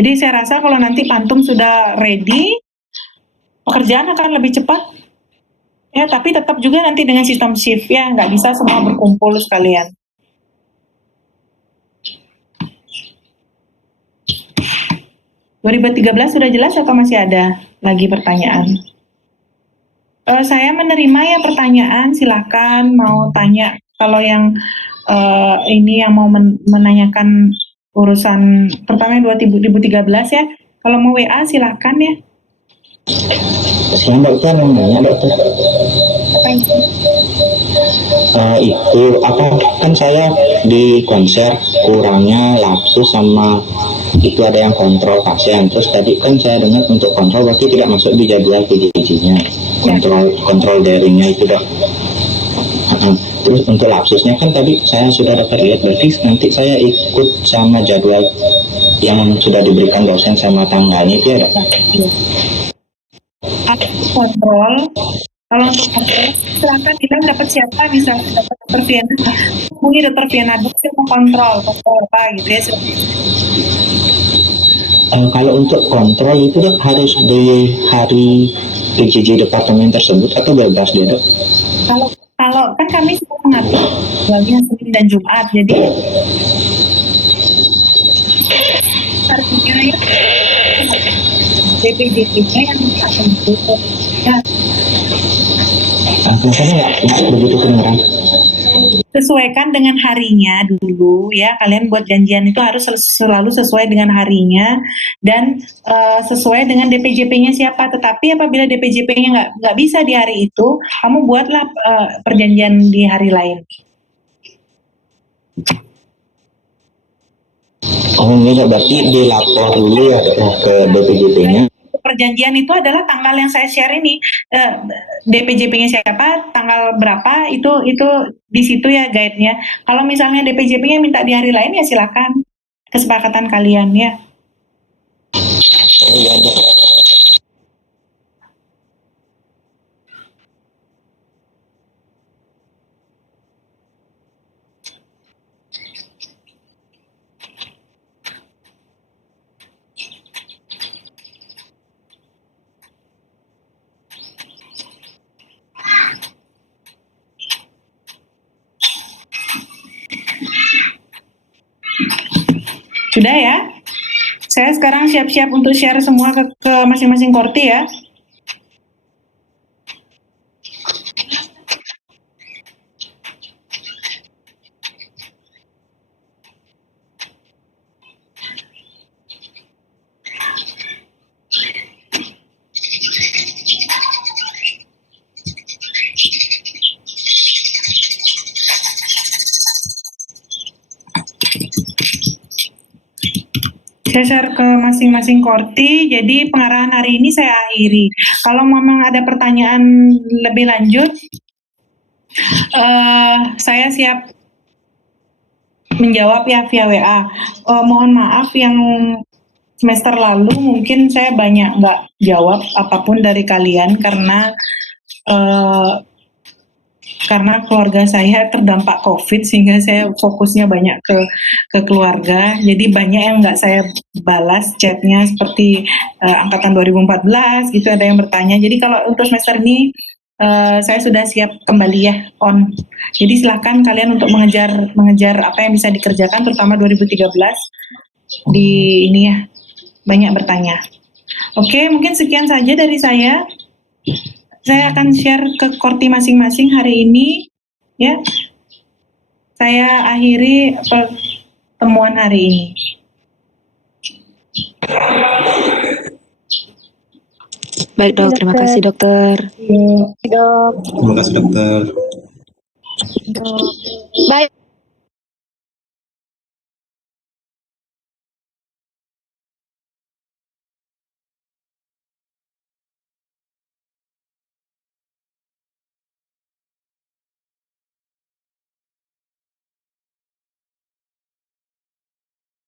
Jadi saya rasa kalau nanti pantum sudah ready, pekerjaan akan lebih cepat. Ya, tapi tetap juga nanti dengan sistem shift ya, nggak bisa semua berkumpul sekalian. (2013) sudah jelas atau masih ada lagi pertanyaan? Saya menerima ya pertanyaan, silakan mau tanya. Kalau yang ini yang mau menanyakan urusan pertama 2013 ya. Kalau mau WA silakan ya. Siang dokter, yang nanya dokter. Apa itu? Itu apa kan saya di konser kurangnya lapsus sama itu ada yang kontrol pasien. Terus tadi kan saya dengar untuk kontrol berarti tidak masuk di jadwal PJJ-nya. Kontrol daringnya itu dok. Terus untuk lapsusnya kan tadi saya sudah dapat lihat, berarti nanti saya ikut sama jadwal yang sudah diberikan dosen sama tanggalnya itu ya dok. Ada kontrol. Kalau untuk kontrol, silakan kita dapat siapa, misalnya dapat Dr. Viana, hubungi Dr. Viana dok, saya mau kontrol apa gitu ya. Kalau untuk kontrol itu dok harus di hari PJJ departemen tersebut atau bebas dia dok? Kalau kan kami sudah mengatur jadwalnya Senin dan Jumat, jadi artinya ya DPJP-nya yang akan ditutup. Ya, Rasanya nggak begitu kedengeran. sesuaikan dengan harinya dulu ya. Kalian buat janjian itu harus selalu sesuai dengan harinya dan sesuai dengan DPJP-nya siapa. Tetapi apabila DPJP-nya nggak bisa di hari itu, kamu buatlah perjanjian di hari lain. Oh enggak, berarti dilapor dulu ya ke DPJP-nya. Perjanjian itu adalah tanggal yang saya share ini, DPJP-nya siapa, tanggal berapa, itu di situ ya guide-nya. Kalau misalnya DPJP-nya minta di hari lain ya silakan, kesepakatan kalian ya. Oh iya dok. Sudah ya? Saya sekarang siap-siap untuk share semua ke masing-masing korti ya. Saya share ke masing-masing korti, jadi pengarahan hari ini saya akhiri. Kalau memang ada pertanyaan lebih lanjut, saya siap menjawab ya via WA. Mohon maaf yang semester lalu mungkin saya banyak nggak jawab apapun dari kalian karena keluarga saya terdampak COVID sehingga saya fokusnya banyak ke keluarga. Jadi banyak yang nggak saya balas chatnya seperti angkatan 2014 gitu, ada yang bertanya. Jadi kalau untuk semester ini saya sudah siap kembali ya on. Jadi silakan kalian untuk mengejar apa yang bisa dikerjakan, terutama 2013 di ini ya, banyak bertanya. Oke, mungkin sekian saja dari saya. Saya akan share ke korti masing-masing hari ini, ya. Saya akhiri pertemuan hari ini. Baik dok, terima kasih dokter. Dok. Terima kasih dokter. Baik.